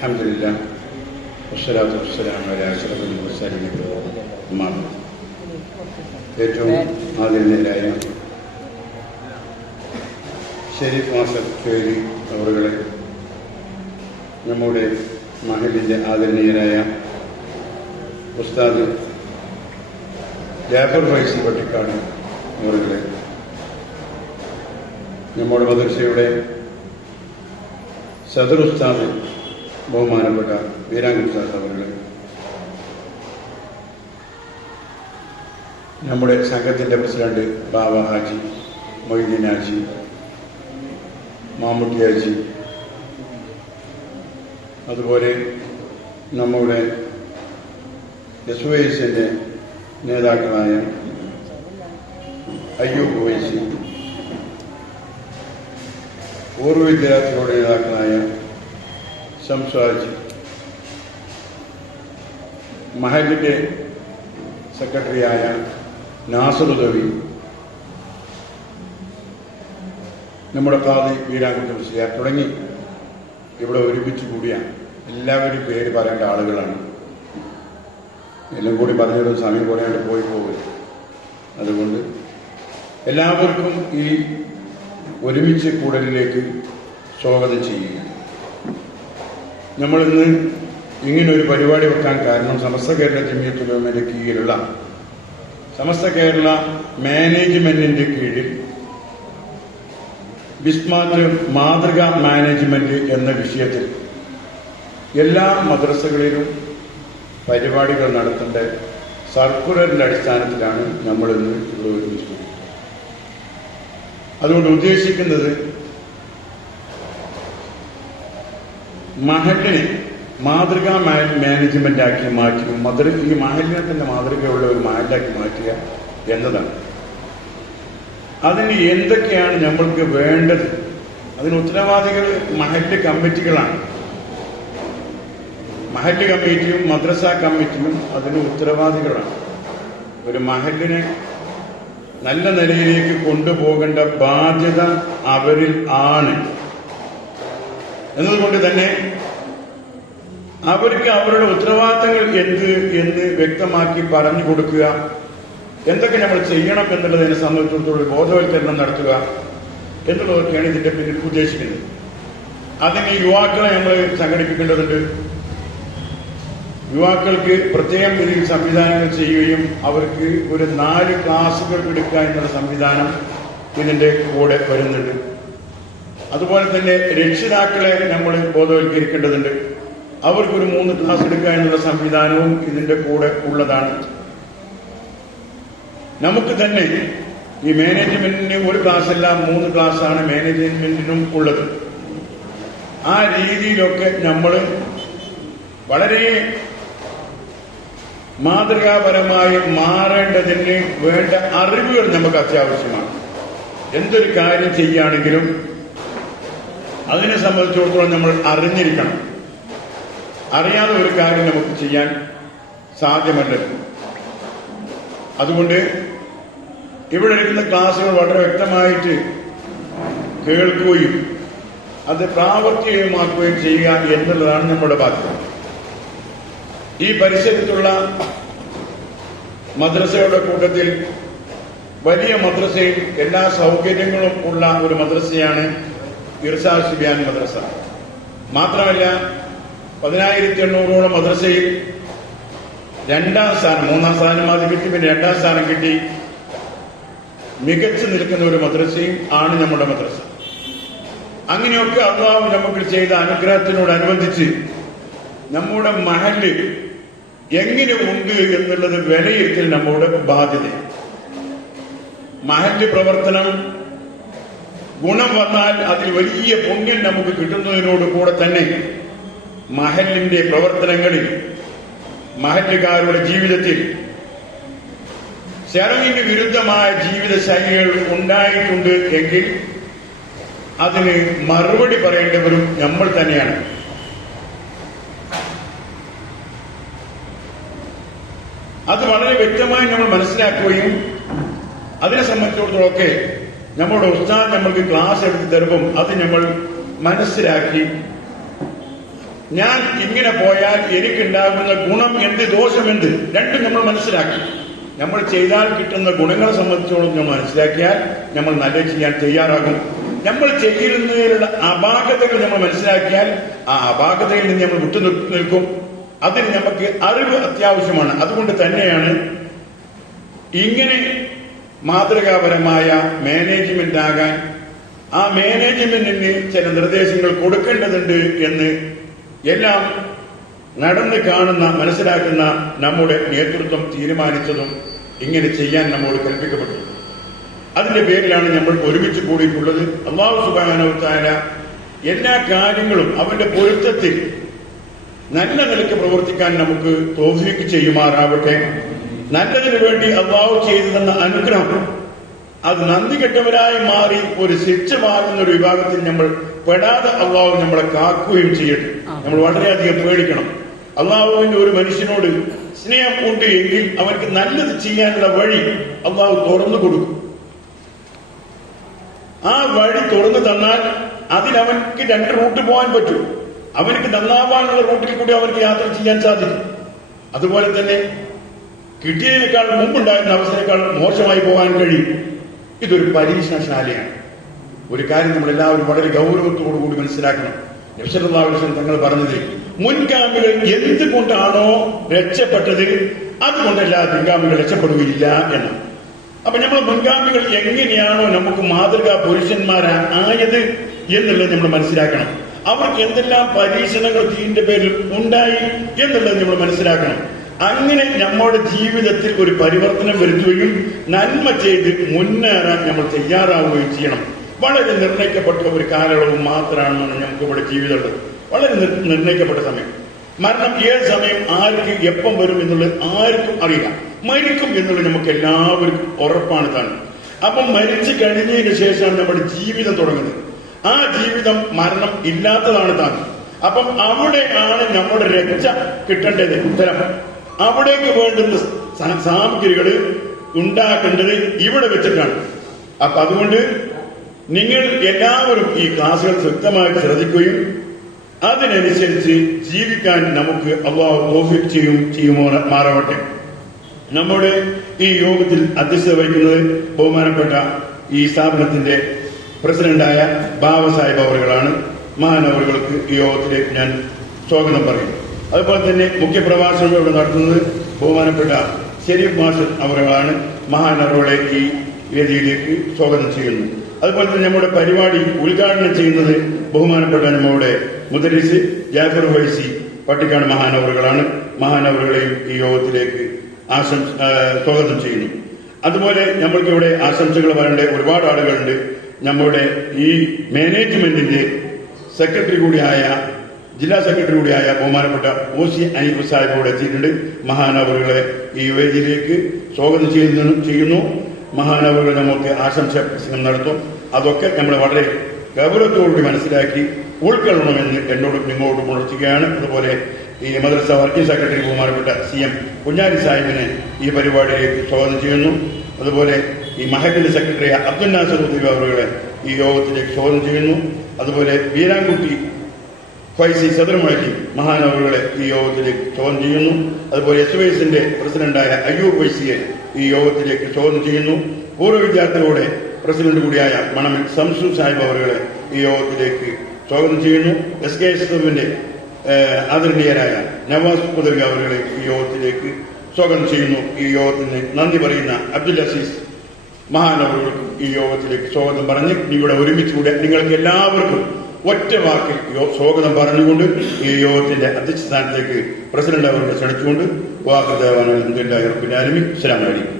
അൽഹംദുലില്ലാഹ് വസ്സലാത്തു വസ്സലാമു അലാ അശ്റഫിൽ മുർസലീൻ അമ്മാ ബഅദ്. ഏറ്റവും ആദരണീയരായ ഷെരീഫ് മാസ്റ്റർ അവറുകളെ, നമ്മുടെ മഹലിൻ്റെ ആദരണീയരായ ഉസ്താദ് ജാഫർ ഫൈസി പട്ടിക്കാട് അവറുകളെ, നമ്മുടെ മദ്രസയുടെ സദർ ഉസ്താദ് ബഹുമാനപ്പെട്ട വീരാങ്കൻ ഉസ്താദ് അവറുകളെ, നമ്മുടെ സംഘത്തിൻ്റെ പ്രസിഡന്റ് ബാബ ഹാജി, മൊയ്തീൻ ഹാജി, മാമുട്ടി ഹാജി, അതുപോലെ നമ്മുടെ SYSൻ്റെ നേതാക്കളായ അയ്യൂബ് വൈസി, പൂർവ്വ വിദ്യാർത്ഥികളുടെ നേതാക്കളായ ശംസാജി, മഹലിൻ്റെ സെക്രട്ടറിയായ നാസറുദവി, നമ്മുടെ ഖാദി വീരാങ്കുട്ടി മുസ്ലിയാർ തുടങ്ങി ഇവിടെ ഒരുമിച്ച് കൂടിയ എല്ലാവരും പേര് പറയേണ്ട ആളുകളാണ്. എല്ലാം കൂടി പറഞ്ഞൊരു സമയം കൂടെയായിട്ട് പോയി പോകരുത്. അതുകൊണ്ട് എല്ലാവർക്കും ഈ ഒരുമിച്ച് കൂടലിലേക്ക് സ്വാഗതം ചെയ്യുക. നമ്മളിന്ന് ഇങ്ങനൊരു പരിപാടി വെക്കാൻ കാരണം സമസ്ത കേരള ജമിയത്തുൽ ഉലമയുടെ കീഴിലുള്ള സമസ്ത കേരള മാനേജ്മെന്റിന്റെ കീഴിൽ ബിസ്മാത്ത് മാതൃകാ മാനേജ്മെന്റ് എന്ന വിഷയത്തിൽ എല്ലാ മദ്രസകളിലും പരിപാടികൾ നടത്തേണ്ട സർക്കുലറിന്റെ അടിസ്ഥാനത്തിലാണ് നമ്മളിന്ന് ഇവിടെ ഒരുമിച്ച്. അതുകൊണ്ട് ഉദ്ദേശിക്കുന്നത് മഹലിനെ മാതൃകാ മാനേജ്മെന്റാക്കി മാറ്റി ഈ മഹലിനെ തന്നെ മാതൃകയുള്ള ഒരു മഹലാക്കി മാറ്റുക എന്നതാണ്. അതിന് എന്തൊക്കെയാണ് നമ്മൾക്ക് വേണ്ടത്? അതിന് ഉത്തരവാദികൾ മഹല്ല് കമ്മിറ്റികളാണ്. മഹല്ല് കമ്മിറ്റിയും മദ്രസ കമ്മിറ്റിയും അതിന് ഉത്തരവാദികളാണ്. ഒരു മഹല്ലിനെ നല്ല നിലയിലേക്ക് കൊണ്ടുപോകേണ്ട ബാധ്യത അവരിൽ ആണ്. എന്നതുകൊണ്ട് തന്നെ അവർക്ക് അവരുടെ ഉത്തരവാദിത്തങ്ങൾ എന്ന് വ്യക്തമാക്കി പറഞ്ഞു കൊടുക്കുക, എന്തൊക്കെ നമ്മൾ ചെയ്യണം എന്നുള്ളതിനെ സംബന്ധിച്ചിടത്തോളം ബോധവൽക്കരണം നടത്തുക എന്നുള്ളതൊക്കെയാണ് ഇതിന്റെ പിന്നിൽ ഉദ്ദേശിക്കുന്നത്. അതിന് യുവാക്കളെ നമ്മൾ സംഘടിപ്പിക്കേണ്ടതുണ്ട്. യുവാക്കൾക്ക് പ്രത്യേകം ഇതിൽ സംവിധാനങ്ങൾ ചെയ്യുകയും അവർക്ക് ഒരു 4 ക്ലാസുകൾ എടുക്കുക എന്നുള്ള സംവിധാനം ഇതിന്റെ കൂടെ വരുന്നുണ്ട്. അതുപോലെ തന്നെ രക്ഷിതാക്കളെ നമ്മൾ ബോധവൽക്കരിക്കേണ്ടതുണ്ട്. അവർക്കൊരു 3 ക്ലാസ് എടുക്കുക എന്നുള്ള സംവിധാനവും ഇതിന്റെ കൂടെ ഉള്ളതാണ്. നമുക്ക് തന്നെ ഈ മാനേജ്മെന്റിന് ഒരു ക്ലാസ്സല്ല 3 ക്ലാസ്സാണ് മാനേജ്മെന്റിനും ഉള്ളത്. ആ രീതിയിലൊക്കെ നമ്മൾ വളരെ മാതൃകാപരമായി മാറേണ്ടതിന് വേണ്ട അറിവുകൾ നമുക്ക് അത്യാവശ്യമാണ്. എന്തൊരു കാര്യം ചെയ്യുകയാണെങ്കിലും അതിനെ സംബന്ധിച്ചിടത്തോളം നമ്മൾ അറിഞ്ഞിരിക്കണം. അറിയാതെ ഒരു കാര്യം നമുക്ക് ചെയ്യാൻ സാധ്യമല്ലല്ലോ. അതുകൊണ്ട് ഇവിടെ എടുക്കുന്ന ക്ലാസുകൾ വളരെ വ്യക്തമായിട്ട് കേൾക്കുകയും അത് പ്രാവർത്തികമാക്കുകയും ചെയ്യുക എന്നുള്ളതാണ് നമ്മുടെ ബാധ്യത. ഈ പരിസരത്തുള്ള മദ്രസയുടെ കൂട്ടത്തിൽ വലിയ മദ്രസയും എല്ലാ സൗകര്യങ്ങളും ഉള്ള ഒരു മദ്രസയാണ് ഇർഷാദ് സുബിയാൻ മദ്രസ. മാത്രമല്ല 10,800ഓളം മദ്രസയിൽ 2ാം സ്ഥാനം, 3ാം സ്ഥാനം ആദ്യം കിട്ടി, പിന്നെ 2ാം സ്ഥാനം കിട്ടി മികച്ചു നിൽക്കുന്ന ഒരു മദ്രസയും ആണ് നമ്മുടെ മദ്രസ. അങ്ങനെയൊക്കെ അല്ലാഹു നമുക്ക് ചെയ്ത അനുഗ്രഹത്തിനോടനുബന്ധിച്ച് നമ്മുടെ മഹല്ല് എങ്ങനെ ഉണ്ട് എന്നുള്ളത് വിലയിരുത്തൽ നമ്മുടെ ബാധ്യതയാണ്. മഹല്ല് പ്രവർത്തനം ഗുണം വന്നാൽ അതിൽ വലിയ പുണ്യം നമുക്ക് കിട്ടുന്നതിനോട് കൂടെ തന്നെ മഹല്ലിന്റെ പ്രവർത്തനങ്ങളിൽ മഹല്ലുകാരുടെ ജീവിതത്തിൽ ശരണിന് വിരുദ്ധമായ ജീവിത ശൈലികൾ ഉണ്ടായിട്ടുണ്ട് എങ്കിൽ അതിന് മറുപടി പറയേണ്ടവരും നമ്മൾ തന്നെയാണ്. അത് വളരെ വ്യക്തമായി നമ്മൾ മനസ്സിലാക്കുകയും അതിനെ സംബന്ധിച്ചിടത്തോളമൊക്കെ നമ്മുടെ ഉസ്താദ് നമ്മൾക്ക് ക്ലാസ് എടുത്ത് തരുമ്പം അത് നമ്മൾ മനസ്സിലാക്കി ഞാൻ ഇങ്ങനെ പോയാൽ എനിക്കുണ്ടാകുന്ന ഗുണം എന്ത്, ദോഷം എന്ത്, രണ്ടും നമ്മൾ മനസ്സിലാക്കി. നമ്മൾ ചെയ്താൽ കിട്ടുന്ന ഗുണങ്ങളെ സംബന്ധിച്ചോളം നമ്മൾ മനസ്സിലാക്കിയാൽ നമ്മൾ നല്ല ചെയ്യാൻ തയ്യാറാകും. നമ്മൾ ചെയ്യുന്നതിലുള്ള അപാകതകൾ നമ്മൾ മനസ്സിലാക്കിയാൽ ആ അപാകതയിൽ നിന്ന് നമ്മൾ വിട്ടു നിൽക്കും. അതിന് നമുക്ക് അറിവ് അത്യാവശ്യമാണ്. അതുകൊണ്ട് തന്നെയാണ് ഇങ്ങനെ മാതൃകാപരമായ മാനേജ്മെന്റ് ആകാൻ ആ മാനേജ്മെന്റിന് ചില നിർദ്ദേശങ്ങൾ കൊടുക്കേണ്ടതുണ്ട് എന്ന് എല്ലാം നടന്ന് കാണുന്ന മനസ്സിലാക്കുന്ന നമ്മുടെ നേതൃത്വം തീരുമാനിച്ചതും ഇങ്ങനെ ചെയ്യാൻ നമ്മോട് കൽപ്പിക്കപ്പെട്ടു. അതിന്റെ പേരിലാണ് നമ്മൾ ഒരുമിച്ച് കൂടിയിട്ടുള്ളത്. അല്ലാഹു സുബ്ഹാനഹു വ തആല എല്ലാ കാര്യങ്ങളും അവന്റെ പൊരുത്തത്തിൽ നല്ല നിലയ്ക്ക് പ്രവർത്തിക്കാൻ നമുക്ക് തൗഫീഖ് ചെയ്യുമാറാവട്ടെ. നല്ലതിനു വേണ്ടി അല്ലാഹു ചെയ്തു തന്ന അനുഗ്രഹം അത് നന്ദി കെട്ടവരായി മാറി ഒരു ശിക്ഷമാകുന്ന ഒരു വിഭാഗത്തിൽ നമ്മൾ പെടാതെ അല്ലാഹു നമ്മളെ കാക്കുകയും ചെയ്യട്ടെ. നമ്മൾ വളരെയധികം പേടിക്കണം. അല്ലാഹുവിന്റെ ഒരു മനുഷ്യനോട് സ്നേഹം ഉണ്ട് എങ്കിൽ അവർക്ക് നല്ലത് ചെയ്യാനുള്ള വഴി അല്ലാഹു തുറന്നു കൊടുക്കും. ആ വഴി തുറന്നു തന്നാൽ അതിലവൻക്ക് രണ്ട് റൂട്ട് പോകാൻ പറ്റും. അവനക്ക് നന്നാവാനുള്ള റൂട്ടിൽ കൂടി അവർക്ക് യാത്ര ചെയ്യാൻ സാധിക്കും. അതുപോലെ തന്നെ കിട്ടിയതിനേക്കാൾ മുമ്പുണ്ടായിരുന്ന അവസരേക്കാൾ മോശമായി പോകാൻ കഴിയും. ഇതൊരു പരീക്ഷണശാലയാണ്. ഒരു കാര്യം നമ്മളെല്ലാവരും വളരെ ഗൗരവത്തോടുകൂടി മനസ്സിലാക്കണം. നബി സല്ലല്ലാഹു അലൈഹി വസല്ലം തങ്ങൾ പറഞ്ഞത്, മുൻഗാമികൾ എന്തുകൊണ്ടാണോ രക്ഷപ്പെട്ടത് അതുകൊണ്ടല്ല പിൻഗാമികൾ രക്ഷപ്പെടുകയില്ല എന്ന്. അപ്പൊ നമ്മൾ മുൻഗാമികൾ എങ്ങനെയാണോ നമുക്ക് മാതൃകാ പുരുഷന്മാരായത് എന്നുള്ളത് നമ്മൾ മനസ്സിലാക്കണം. അവർക്ക് എന്തെല്ലാം പരീക്ഷണങ്ങൾ ദീനിന്റെ പേരിൽ ഉണ്ടായി എന്നുള്ളത് നമ്മൾ മനസ്സിലാക്കണം. അങ്ങനെ നമ്മുടെ ജീവിതത്തിൽ ഒരു പരിവർത്തനം വരുത്തുകയും നന്മ ചെയ്ത് മുന്നേറാൻ നമ്മൾ തയ്യാറാവുകയും ചെയ്യണം. വളരെ നിർണയിക്കപ്പെട്ട ഒരു കാലയളവ് മാത്രമാണ് നമുക്ക് ഇവിടെ ജീവിതമുള്ളത്. വളരെ നിർണയിക്കപ്പെട്ട സമയം. മരണം ഏത് സമയം ആർക്ക് എപ്പം വരും എന്നുള്ളത് ആർക്കും അറിയാം. മരിക്കും എന്നുള്ളത് നമുക്ക് എല്ലാവർക്കും ഉറപ്പാണ് താനും. അപ്പം മരിച്ചു കഴിഞ്ഞതിന് ശേഷമാണ് നമ്മുടെ ജീവിതം തുടങ്ങുന്നത്. ആ ജീവിതം മരണം ഇല്ലാത്തതാണ് താനും. അപ്പം അവിടെയാണ് നമ്മുടെ രക്ഷ കിട്ടേണ്ടത്. ഉത്തരം അവിടേക്ക് വേണ്ടുന്ന സാമഗ്രികൾ ഉണ്ടാക്കേണ്ടത് ഇവിടെ വെച്ചിട്ടാണ്. അപ്പൊ അതുകൊണ്ട് നിങ്ങൾ എല്ലാവരും ഈ ക്ലാസുകൾ വ്യക്തമായിട്ട് ശ്രദ്ധിക്കുകയും അതിനനുസരിച്ച് ജീവിക്കാൻ നമുക്ക് അല്ലാഹു തൗഫീഖ് ചെയ്യുമാറാവട്ടെ. നമ്മുടെ ഈ യോഗത്തിൽ അധ്യക്ഷത വഹിക്കുന്നത് ബഹുമാനപ്പെട്ട ഈ സ്ഥാപനത്തിന്റെ പ്രസിഡന്റായ ബാബ സാഹിബ് അവറുകളാണ്. മഹാനവറുകൾക്ക് ഈ യോഗത്തിലേക്ക് ഞാൻ സ്വാഗതം പറയും. അതുപോലെ തന്നെ മുഖ്യപ്രഭാഷണം ഇവിടെ നടത്തുന്നത് ബഹുമാനപ്പെട്ട ഷെരീഫ് മാസ്റ്റർ അവറുകളാണ്. മഹാനവറുകളെ ഈ വേദിയിലേക്ക് സ്വാഗതം ചെയ്യുന്നു. അതുപോലെ തന്നെ നമ്മുടെ പരിപാടി ഉദ്ഘാടനം ചെയ്യുന്നത് ബഹുമാനപ്പെട്ട നമ്മുടെ മുദരിസ് ജാഫർ വൈസി പട്ടിക്കാട് മഹാനവറുകളാണ്. മഹാനവറുകളെയും ഈ യോഗത്തിലേക്ക് സ്വാഗതം ചെയ്യുന്നു. അതുപോലെ നമ്മൾക്ക് ഇവിടെ ആശംസകൾ പറയേണ്ട ഒരുപാട് ആളുകളുണ്ട്. നമ്മുടെ ഈ മാനേജ്മെന്റിന്റെ സെക്രട്ടറി കൂടിയായ ജില്ലാ സെക്രട്ടറി കൂടിയായ ബഹുമാനപ്പെട്ട ഓസി അനീഫ് സാഹിബ് ഇവിടെ എത്തിയിട്ടുണ്ട്. മഹാനവറുകളെ ഈ വേദിയിലേക്ക് സ്വാഗതം ചെയ്യുന്നു. മഹാനവറുകൾ നമുക്ക് ആശംസ പ്രസംഗം നടത്തും. അതൊക്കെ നമ്മൾ വളരെ ഗൗരവത്തോടുകൂടി മനസ്സിലാക്കി ഉൾക്കൊള്ളണമെന്ന് എന്നോട് നിങ്ങളോട് ഉണർത്തുകയാണ്. അതുപോലെ ഈ മദ്രസ വർക്കിംഗ് സെക്രട്ടറി ബഹുമാനപ്പെട്ട CM കുഞ്ഞാലി സാഹിബിനെ ഈ പരിപാടിയിലേക്ക് സ്വാഗതം ചെയ്യുന്നു. അതുപോലെ ഈ മഹലിന്റെ സെക്രട്ടറി അബ്ദുൽ നാസർ അവറുകളെ ഈ യോഗത്തിലേക്ക് സ്വാഗതം ചെയ്യുന്നു. അതുപോലെ വീരാൻകുട്ടി ഫൈസി സദർമഴലി മഹാനവറുകളെ ഈ യോഗത്തിലേക്ക് സ്വാഗതം ചെയ്യുന്നു. അതുപോലെ SYSന്റെ പ്രസിഡന്റായ അയ്യൂബ് വൈസിയെ ഈ യോഗത്തിലേക്ക് സ്വാഗതം ചെയ്യുന്നു. പൂർവ്വ വിദ്യാർത്ഥികളുടെ പ്രസിഡന്റ് കൂടിയായ മണമൽ സംസു സാഹിബ് അവറുകളെ ഈ യോഗത്തിലേക്ക് സ്വാഗതം ചെയ്യുന്നു. SKSFന്റെ ആദരണീയരായ നവാസ് പുദവി അവറുകളെ ഈ യോഗത്തിലേക്ക് സ്വാഗതം ചെയ്യുന്നു. ഈ യോഗത്തിന് നന്ദി പറയുന്ന അബ്ദുൽ അസീസ് മഹാനവറുകൾക്ക് ഈ യോഗത്തിലേക്ക് സ്വാഗതം പറഞ്ഞ് ഇവിടെ ഒരുമിച്ചുകൂടെ നിങ്ങൾക്ക് എല്ലാവർക്കും ഒറ്റ വാക്കിൽ സ്വാഗതം പറഞ്ഞുകൊണ്ട് ഈ യോഗത്തിന്റെ അധ്യക്ഷ സ്ഥാനത്തേക്ക് പ്രസിഡന്റ് അവരുടെ ക്ഷണിച്ചുകൊണ്ട് വാഹുദേവാൻ അൽഹംദുലില്ലാഹി റബ്ബിൽ ആലമീൻ. അസ്സലാമു അലൈക്കും.